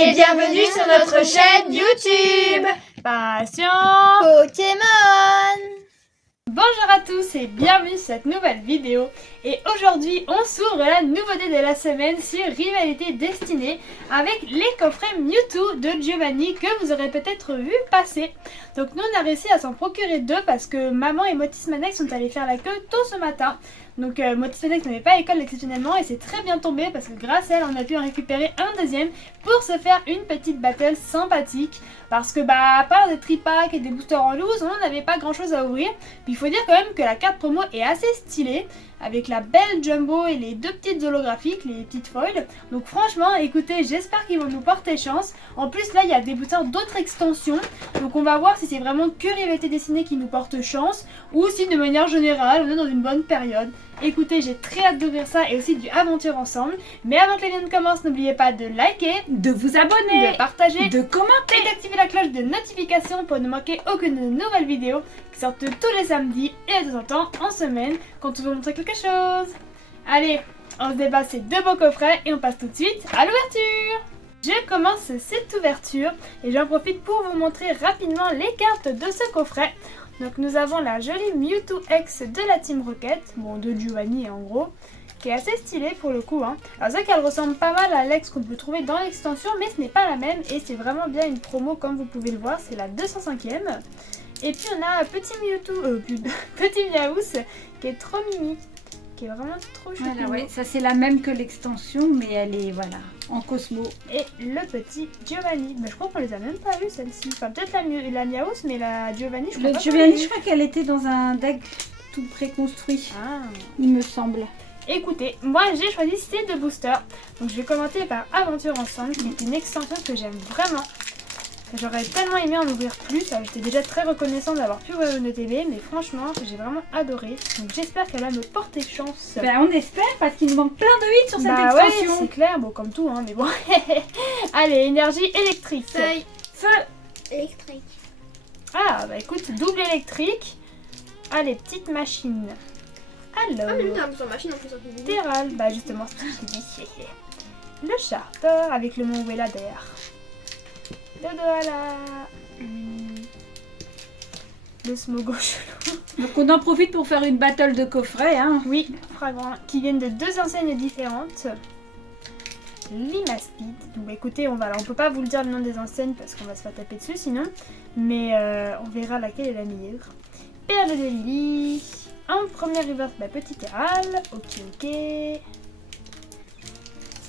et bienvenue sur notre chaîne YouTube Passion Pokémon. Bonjour à tous et bienvenue sur cette nouvelle vidéo. Et aujourd'hui on s'ouvre la nouveauté de la semaine sur Rivalité Destinée avec les coffrets Mewtwo de Giovanni que vous aurez peut-être vu passer. Donc nous on a réussi à s'en procurer deux parce que maman et Motis Manex sont allés faire la queue tôt ce matin. Donc Motis Manex n'avait pas à l'école exceptionnellement et c'est très bien tombé parce que grâce à elle on a pu en récupérer un deuxième pour se faire une petite battle sympathique. Parce que à part des tripacks et des boosters en loose, on n'avait pas grand chose à ouvrir. Puis il faut dire quand même que la carte promo est assez stylée. Avec la belle jumbo et les deux petites holographiques, les petites foils. Donc franchement, écoutez, j'espère qu'ils vont nous porter chance. En plus là, il y a des boosters d'autres extensions. Donc on va voir si c'est vraiment que Rivalité Destinée qui nous porte chance. Ou si de manière générale, on est dans une bonne période. Écoutez, j'ai très hâte d'ouvrir ça et aussi du aventure ensemble. Mais avant que les vidéos commencent, n'oubliez pas de liker, de vous abonner, de partager, de commenter et d'activer la cloche de notification pour ne manquer aucune de nos nouvelles vidéos qui sortent tous les samedis et de temps en temps en semaine quand on veut montrer quelque chose. Allez, on se débat ces deux beaux coffrets et on passe tout de suite à l'ouverture. Je commence cette ouverture et j'en profite pour vous montrer rapidement les cartes de ce coffret. Donc nous avons la jolie Mewtwo X de la Team Rocket, bon de Giovanni en gros, qui est assez stylée pour le coup. Alors c'est vrai qu'elle ressemble pas mal à l'ex qu'on peut trouver dans l'extension, mais ce n'est pas la même et c'est vraiment bien une promo comme vous pouvez le voir, c'est la 205e. Et puis on a petit Mewtwo, petit Miaous qui est trop mimi, qui est vraiment trop chou. Voilà, ouais, ça c'est la même que l'extension, mais elle est voilà en Cosmo. Et le petit Giovanni, je crois qu'on les a même pas vus celle-ci. Enfin peut-être la Miaous, mais la Giovanni je crois pas. Giovanni, je crois qu'elle était dans un deck tout préconstruit, il me semble. Écoutez, moi j'ai choisi ces deux boosters. Donc je vais commencer par Aventure Ensemble, qui est une extension que j'aime vraiment. J'aurais tellement aimé en ouvrir plus, j'étais déjà très reconnaissante d'avoir pu ouvrir une ETB, mais franchement j'ai vraiment adoré. Donc j'espère qu'elle va me porter chance. On espère parce qu'il nous manque plein de hits sur cette extension. Ouais, c'est clair, bon comme tout mais bon. Allez, énergie électrique. Feu électrique. Ah écoute, double électrique. Allez, petite machine. Alors, machine en plus Terral, justement c'est ce que je dis. Le charter avec le mont Wellader. Le Smogo chelou. Donc on en profite pour faire une battle de coffrets. Oui, fragrant, qui viennent de deux enseignes différentes. Limaspeed. Donc écoutez, on peut pas vous le dire le nom des enseignes parce qu'on va se faire taper dessus sinon. Mais on verra laquelle est la meilleure. Perle de Lily. En première reverse, petit Terral. Ok.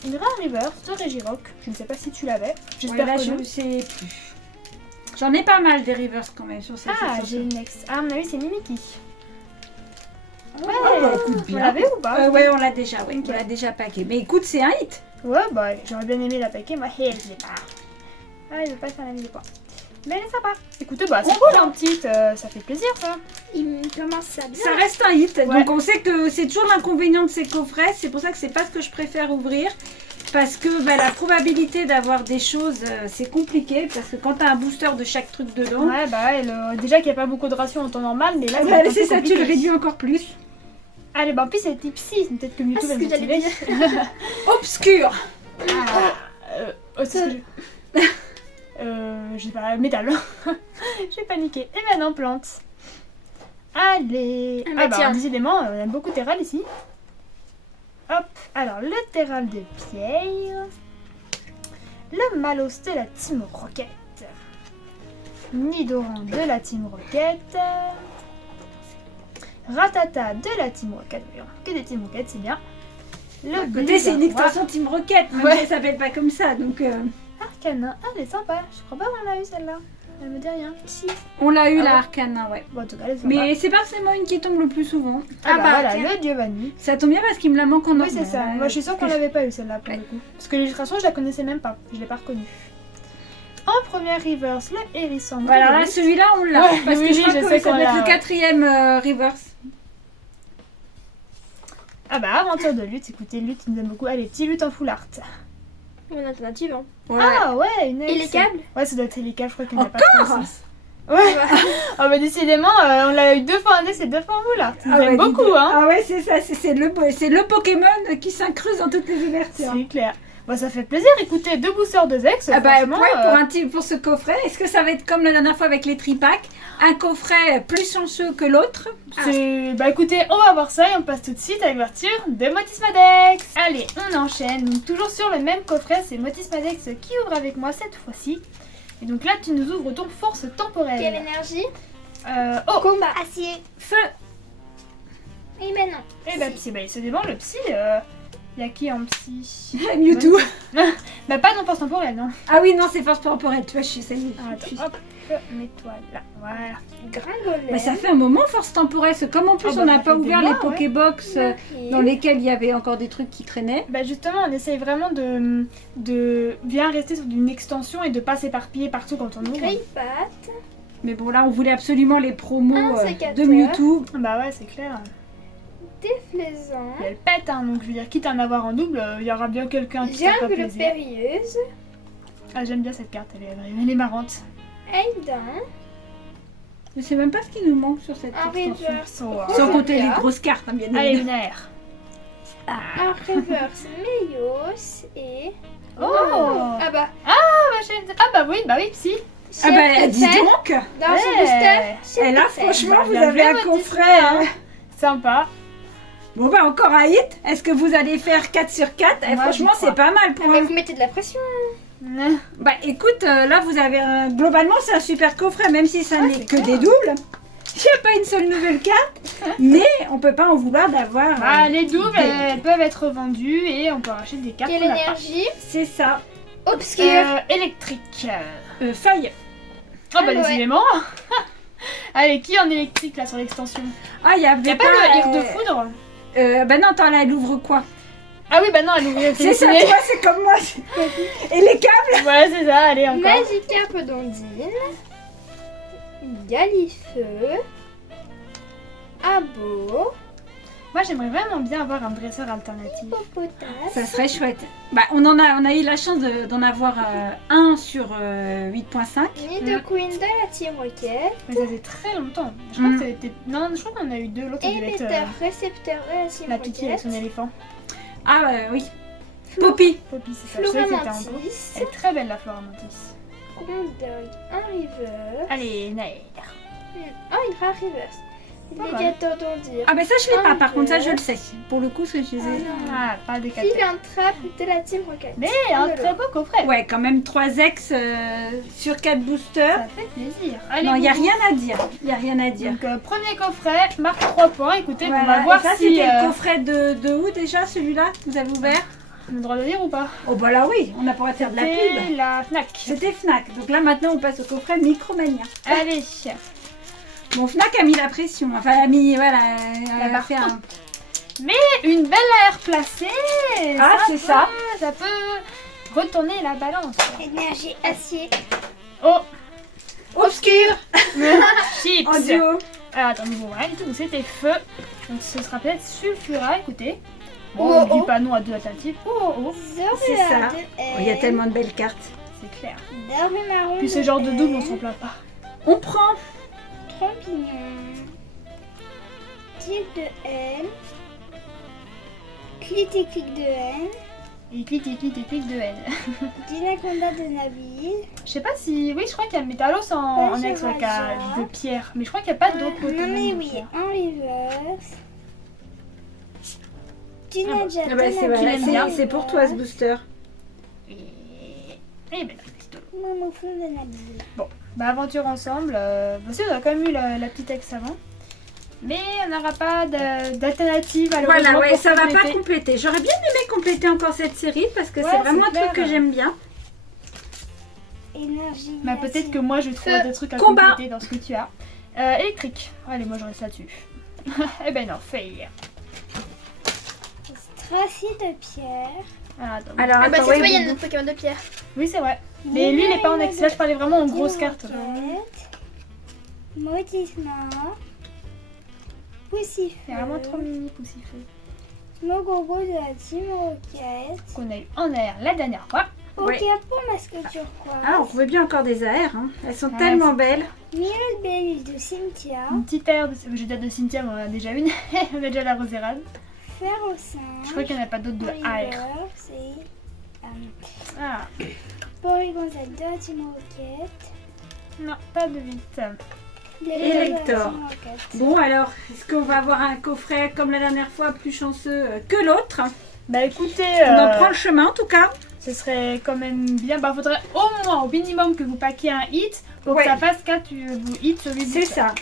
Une rare reverse de Regirock. Je ne sais pas si tu l'avais. J'espère que je non. ne sais plus. J'en ai pas mal des reverse quand même sur cette extension. J'ai une ex. À mon avis, c'est Mimiki. Ouais, écoute bien. Vous l'avez ou pas ouais, on l'a déjà, Okay. On l'a déjà packé. Mais écoute, c'est un hit. Ouais, j'aurais bien aimé la paquer. Moi, je l'ai pas. Je vais pas faire la mise de points. Mais elle est sympa. Écoutez, c'est cool, en petite. Ça fait plaisir, ça. Il commence ça bien. Ça reste un hit. Ouais. Donc on sait que c'est toujours l'inconvénient de ces coffrets. C'est pour ça que c'est pas ce que je préfère ouvrir. Parce que la probabilité d'avoir des choses, c'est compliqué. Parce que quand tu as un booster de chaque truc dedans. Ouais, déjà qu'il n'y a pas beaucoup de rations en temps normal. Mais là, c'est ça, tu le réduis encore plus. Allez, en plus, c'est type 6. Peut-être que Mewtwo va me tirer. Obscur. Je sais pas, métal. J'ai paniqué. Et maintenant, plante. Allez. Tiens. Décidément, on aime beaucoup Terral ici. Hop, alors le Terral de Pierre. Le Malos de la Team Rocket. Nidoran de la Team Rocket. Ratata de la Team Rocket. Que des Team Rocket, c'est bien. Le côté, c'est une extension Team Rocket, même si elle s'appelle pas comme ça. Donc, Arcanin, elle est sympa. Je crois pas qu'on l'a eu celle-là. Elle me dit rien. Si. On l'a eu la Arcanin, ouais. Bon, en tout cas, elle est sympa. Mais c'est pas forcément une qui tombe le plus souvent. Voilà, le Giovanni. Ça tombe bien parce qu'il me la manque en or. Oui, c'est ça. Moi, je suis sûre qu'on l'avait pas eu celle-là pour le coup. Parce que l'illustration, je la connaissais même pas. Je l'ai pas reconnue. En première reverse, le Hérisson. Voilà, là, celui-là, on l'a. Ouais, parce que je crois que sais ça qu'on va être l'a. le quatrième reverse. Aventure de lutte. Écoutez, lutte, nous aime beaucoup. Allez, petit lutte en full art. Une alternative. Ouais. Ah ouais, une ex. Et les câbles? Ouais, ça doit être les câbles. Je crois qu'il n'y en a pas Encore 36. Ouais. Décidément, on l'a eu 2 fois en ex et 2 fois en full art. Nous aime beaucoup, Ah ouais, c'est ça. C'est le Pokémon qui s'incruste dans toutes les ouvertures. C'est clair. Bah ça fait plaisir, écoutez, 2 boosters, 2 ex, Ah bah, franchement, ouais, pour ce coffret, est-ce que ça va être comme la dernière fois avec les tripacks, un coffret plus chanceux que l'autre? Bah écoutez, on va voir ça et on passe tout de suite à l'ouverture de Motis Madex. Allez, on enchaîne, donc toujours sur le même coffret, c'est Motis Madex qui ouvre avec moi cette fois-ci. Et donc là, tu nous ouvres ton force temporelle. Quelle énergie? Oh, Combat. Acier. Feu. Et ben non. et bah psy, bah ça dépend, le psy, y a qui en psy? Mewtwo. Bah pas dans force temporelle, non. Ah oui, non, c'est force temporelle, tu vois, ça y est. Ah, attends, hop, mets-toi là, voilà. Gringolem. Bah, ça fait un moment force temporelle, c'est comme en plus Ah bah, on n'a ça pas fait des ouvert mois, les Pokébox dans lesquels il y avait encore des trucs qui traînaient. Bah justement, on essaye vraiment de bien rester sur une extension et de pas s'éparpiller partout quand on ouvre. Grille-patte. Mais bon, là, on voulait absolument les promos Un de sécateur. Mewtwo. Bah ouais, c'est clair. Déflaisant. Et elle pète, hein, donc je veux dire, quitte à en avoir en double, il y aura bien quelqu'un qui sera pas Jungle plaisir. périlleuse. Ah, j'aime bien cette carte, elle est marrante. Aiden. Je sais même pas ce qui nous manque sur cette Un extension. reverse. Oh, Sans compter les Rosalia. grosses cartes, hein, bien Allez, évidemment. Lunaire. Un reverse Meios et... Oh Ah bah, bah oui, psy. Ah bah, dis Chef donc. dans son Ouais. booster. Et là, Chef franchement, Bah, vous bien avez joué, un votre coffret. Disney, hein. Sympa. Bon bah, encore un hit. Est-ce que vous allez faire 4 sur 4? Moi, Franchement, j'y crois. c'est pas mal pour Ah bah, un... vous mettez de la pression. Bah écoute, là vous avez globalement c'est un super coffret, même si ça n'est c'est que clair. des doubles. Il n'y a pas une seule nouvelle carte, mais on peut pas en vouloir d'avoir. Bah, les doubles, des- elles peuvent être vendues et on peut racheter des cartes Quelle qu'on n'a pas. énergie. C'est ça. Obscur. Électrique. Feuille. Oh bah Ah, les ouais. éléments. Allez, qui en électrique là sur l'extension? Ah, il y avait Y'a pas le hir de foudre? Bah non, attends, là elle ouvre quoi? Ah oui, bah non, elle ouvre. C'est ça, toi, c'est comme moi. Et les câbles? Voilà, c'est ça, allez encore. Magikarp d'Ondine. Galifeu. Abo. Moi j'aimerais vraiment bien avoir un dresseur alternatif. Hippopotas. Ça serait chouette. Bah on a eu la chance d'en avoir un sur 8.5. Nidoqueen de la Team Rocket. Mais ça fait très longtemps. Je crois que ça a été. Non, je crois qu'on a eu deux. L'autre, ça devait être Émetteur récepteur de la Team la Piki avec Rocket. son éléphant. Ah oui. Poppy. Poppy, c'est ça. Je savais que c'était en gros. Floramantis. Elle est très belle la Floramantis. Condog. Un river. Allez, Nair. Oh, une rare reverse. Pas mal. Négateur d'Ondir. Ah bah ça je l'ai pas, par contre ça je river. le sais. Pour le coup ce que je disais. Ah, pas des 4. Philanthrope de la Team Rocket. Mais un très beau coffret. Ouais, quand même 3 ex sur 4 boosters. Ça fait plaisir. Allez, Non, il n'y a coucou. rien à dire. Il y a rien à dire. Donc, premier coffret, marque 3 points. Écoutez, on va Voilà. voir Et ça, si. c'était le coffret de où déjà, celui-là que vous avez ouvert? On a le droit de dire ou pas? Oh bah là oui, on a pas faire de la C'est pub. la Fnac. C'était Fnac. Donc là maintenant on passe au coffret Micromania. Allez. Bon, Fnac a mis la pression. Enfin, elle a mis, voilà, elle a barre fait un... Une belle air placée. Ah, c'est ça. Ça peut retourner la balance. Énergie acier. Oh, Obscur chips. en duo. Alors, attends, nouveau rien du tout. Donc, c'était feu. Donc, ce sera peut-être sulfura. Écoutez. Bon, Oh, on ne oh. dit pas non à deux alternatives. Oh, oh, C'est ça. Zoria de Oh, il y a tellement de belles cartes. c'est clair. Darbumaron. Puis ce genre de double, on s'en plaint pas. On prend. Champignon. Clic de haine. Clic et clic de haine. Et clic de N. Dinaconda de Nabil. Je sais pas si. Oui, je crois qu'il y a le Métalos en Pas ex avec Juraja. de pierre. Mais je crois qu'il n'y a pas d'autres Non Pokémon mais de oui, pierre. en reverse. Tinaja Ah bah, c'est qu'il voilà, aime bien. c'est pour toi ce booster. Et ben, Cristolo. Momophone de Nabil. Bah, aventure ensemble. Parce qu'on a quand même eu la petite ex avant. Mais on n'aura pas d'alternative à Voilà, ouais, ça va pas compléter. J'aurais bien aimé compléter encore cette série parce que Ouais, c'est vraiment c'est un truc clair. que j'aime bien. Énergie. Bah, peut-être que moi je trouve Feu. des trucs à Combat. compléter dans ce que tu as. Électrique. Allez, moi je reste là-dessus. Eh ben non, fail. Stracie de pierre. Ah, attends. Alors, Ah bah attends, c'est ouais, toi, il y a Boubou. notre Pokémon de pierre. Oui, c'est vrai. Mais lui, il est pas en ex. Là, je parlais vraiment en grosses cartes. Maudissement. Poussifeu. C'est vraiment trop mini poussifé. Mogogo de la Team Rocket. Qu'on a eu en air la dernière fois. Ouais. Okapo masque turquoise. Ah, on veut bien encore des AR. Hein. Elles sont Ouais, tellement belles. Mireille Bellus de Cynthia. Une petite aire de. Je date de Cynthia, mais on en a déjà une. On a déjà la Rosérade. Fer au sein. Je crois qu'il n'y en a pas d'autres de AR. C'est Porygon Z de la Team Rocket. Non, pas de 8. Elector. De la Team Rocket. Bon alors, est-ce qu'on va avoir un coffret comme la dernière fois plus chanceux que l'autre? Bah écoutez, On en prend le chemin en tout cas. ce serait quand même bien. Bah faudrait au moins, au minimum, que vous paquiez un hit pour Ouais. que ça fasse 4 vous hit celui du C'est ça.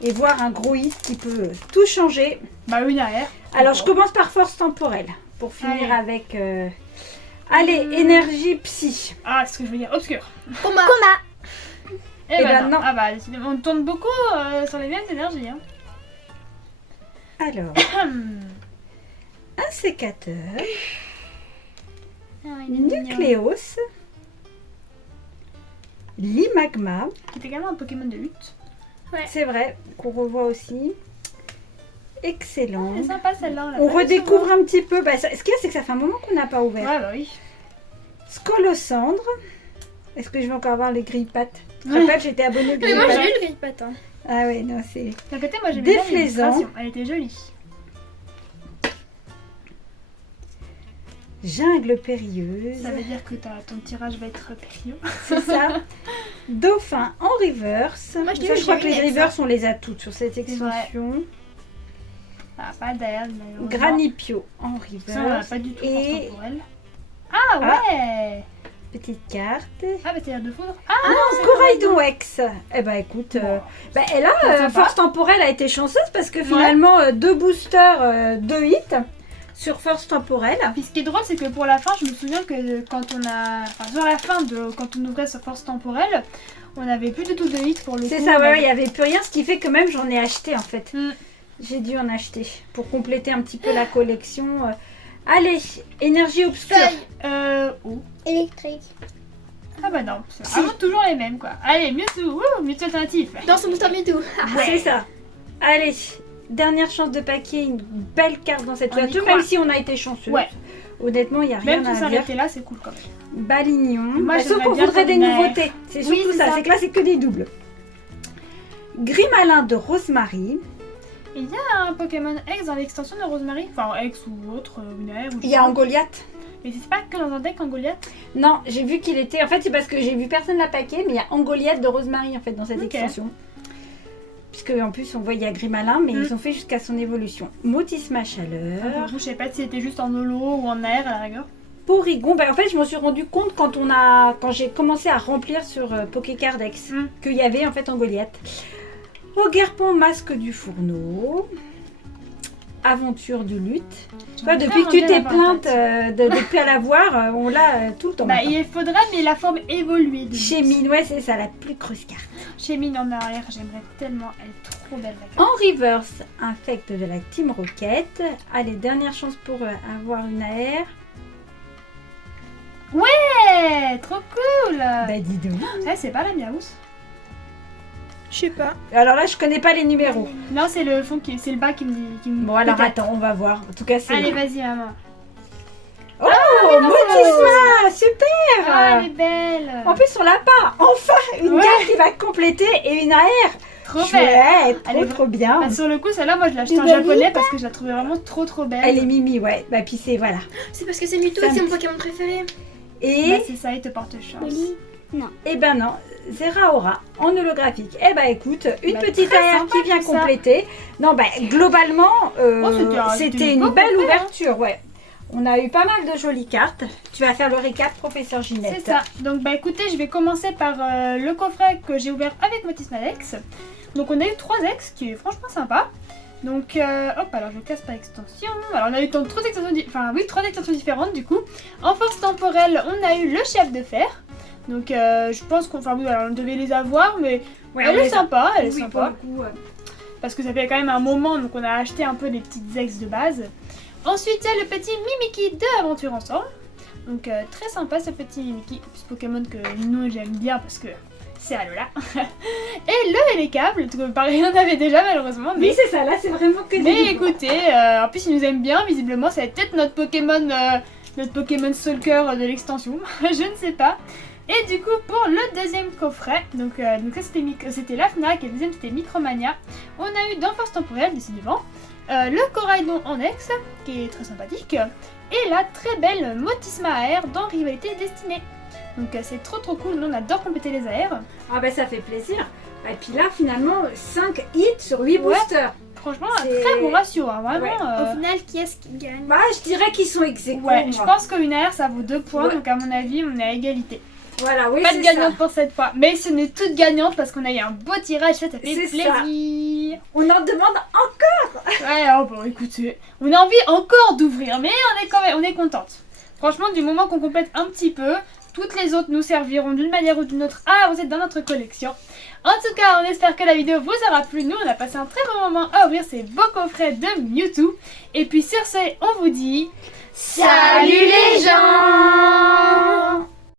Et voir un gros hit qui peut tout changer. Bah une arrière. Alors je commence par force temporelle pour finir Allez. avec... Allez, énergie psy. Ah, ce que je veux dire, obscur. Coma. Eh Eh ben ben non. non. Ah bah décidément, on tourne beaucoup sur les mêmes énergies. Hein. Alors, un sécateur, Ah, il est mignon. Nucléos, Limagma, C'est également un Pokémon de lutte. c'est vrai, qu'on revoit aussi. Excellent. C'est sympa celle-là. l'a On pas vu redécouvre un petit peu. Bah, ce qu'il y a, c'est que ça fait un moment qu'on n'a pas souvent. ouvert. Ouais, bah oui. Scolocendre. Est-ce que je vais encore avoir les grille-pattes? Je te rappelle, j'étais abonnée aux Mais moi grille-pattes. j'ai eu le grille-patte. Hein. Ah ouais, non, c'est... D'un côté, moi j'aimais bien Déflaisant. l'illustration. Elle était jolie. Jungle périlleuse. Ça veut dire que ton tirage va être périlleux. C'est ça. Dauphin en reverse. Moi, je l'ai Ça, eu, je crois j'ai que eu les une ex, reverse, on les a toutes sur cette extension. Ah, pas d'air, malheureusement. Granipio en Ça, on a reverse. pas du tout Et- force temporelle. Ah ouais. Petite carte. Ah bah t'es de foudre. Ah, Ah, Coraidon X. Eh ben écoute, bah, elle a C'est sympa. force temporelle a été chanceuse parce que finalement 2 boosters, 2 hits sur force temporelle. Puis ce qui est drôle, c'est que pour la fin, je me souviens que quand on a. Enfin, sur la fin, quand on ouvrait sur force temporelle, on avait plus du tout de hit pour le coup. C'est ça, on ouais, avait- il y avait plus rien, ce qui fait que même j'en ai acheté en fait. Mm. J'ai dû en acheter pour compléter un petit peu la collection. Allez, énergie obscure. Oh. Électrique. Ah bah non, c'est vraiment toujours les mêmes quoi. Allez, Mewtwo, Mewtwo alternatif. Dans son booster Mewtwo. Ouais. C'est ça. Allez, dernière chance de paquet, une belle carte dans cette On y ouverture, croit. même si on a été chanceux. Ouais. Honnêtement, il n'y a rien Même à tout dire. s'arrêter là, c'est cool quand même. Balignon. Moi, Sauf j'aimerais qu'on bien voudrait des faire une nouveautés. C'est Oui, surtout c'est ça, ça. c'est que là, c'est que des doubles. Grimalin de Rosemary. Il y a un Pokémon X dans l'extension de Rosemary. Enfin, X ou autre, Lunaire ou Il y a Angoliath. Mais c'est pas que dans un deck en Goliath. Non, j'ai vu qu'il était. En fait, c'est parce que j'ai vu personne la paquet, mais il y a Angoliath de Rosemary en fait dans cette Ok. extension. Puisque en plus on voit il y a Grimalin, mais ils ont fait jusqu'à son évolution. Motisma Enfin, Chaleur. pour vous, je sais pas si c'était juste en holo ou en air à la rigueur. Porygon, bah en fait je m'en suis rendu compte quand j'ai commencé à remplir sur Pokécardex Mm. qu'il y avait en fait Angoliath. Ogerpon, Masque du Fourneau. Aventure de lutte. Tu vois, depuis que tu t'es plainte de ne plus à la voir, on l'a tout le temps. Bah, maintenant. il faudrait, mais la forme évoluée de Chez Mine, ouais, c'est ça, la plus creuse carte. Chez Mine en arrière, j'aimerais tellement. Elle est trop belle la carte. En reverse, infect de la Team Rocket. Allez, dernière chance pour avoir une AR. Ouais, trop cool. Bah dis donc. Ouais, c'est pas la Miaouss. Je sais pas. Alors là, je connais pas les numéros. Non, c'est le fond c'est le bas qui me. Bon, alors peut-être. attends, on va voir. En tout cas, c'est... Allez, vas-y, maman. Oh, Motisma, super. Ah, elle est belle. En plus, on l'a pas. Enfin, une Ouais. carte qui va compléter et une AR. Trop belle. Chouette, Elle est trop bien. Bah, sur le coup, celle-là, moi, je l'ai achetée en Tu valides japonais parce que je la trouvais vraiment trop belle. Elle est mimi, ouais. Bah puis c'est, voilà. C'est parce que c'est Mewtwo et que c'est mon Pokémon préféré. Et... Bah, c'est ça, il te porte chance. Oui. Eh ben non, Zeraora en holographique. Eh ben écoute, une Bah, petite très AR sympa qui vient tout ça. compléter. Non, bah globalement, Oh, c'était c'était une une beau belle couplet, hein. ouverture, ouais. On a eu pas mal de jolies cartes. Tu vas faire le récap, professeur Ginette. C'est ça. Donc bah écoutez, je vais commencer par le coffret que j'ai ouvert avec Motisma X. Donc on a eu 3 ex qui est franchement sympa. Donc hop, alors je casse par extension. Alors on a eu 3 extensions, trois extensions différentes du coup. En force temporelle, on a eu le chef de fer. Donc je pense qu'on on devait les avoir, mais Ouais, elle on est les a- sympa, elle est Oui, sympa. pour le coup, Parce que ça fait quand même un moment, donc on a acheté un peu des petites ex de base. Ensuite, il y a le petit Mimikyu de Aventure Ensemble. Donc très sympa ce petit Mimikyu, ce Pokémon que nous j'aime bien parce que c'est Alola. Et le Hélicable, pareil, on avait déjà malheureusement. Oui, c'est ça, là c'est vraiment que des Mais nouveaux. écoutez, en plus il nous aime bien, visiblement ça va être peut-être notre Pokémon Stalker de l'extension, je ne sais pas. Et du coup pour le deuxième coffret, donc ça c'était la FNAC et le deuxième c'était Micromania, on a eu dans Force Temporelle décidément, le Coraidon en ex qui est très sympathique, et la très belle Motisma AR dans Rivalité Destinée. Donc c'est trop cool, nous on adore compléter les AR. Ah bah ça fait plaisir. Et puis là finalement 5 hits sur 8 Ouais. boosters. Franchement un C'est- très bon ratio, hein, vraiment. Ouais. Au final, qui est-ce qui gagne? Bah je dirais qu'ils sont ex aequo, Ouais, moi. je pense qu'une AR ça vaut 2 points, Ouais. donc à mon avis on est à égalité. Voilà, oui, Pas de c'est gagnante ça. pour cette fois, mais ce n'est toute gagnante parce qu'on a eu un beau tirage, ça fait C'est plaisir. On en demande Ouais, oh bon écoutez, on a envie encore d'ouvrir, mais on est contente. Franchement, du moment qu'on complète un petit peu, toutes les autres nous serviront d'une manière ou d'une autre à avancer dans notre collection. En tout cas, on espère que la vidéo vous aura plu. Nous, on a passé un très bon moment à ouvrir ces beaux coffrets de Mewtwo. Et puis sur ce, on vous dit... Salut les gens!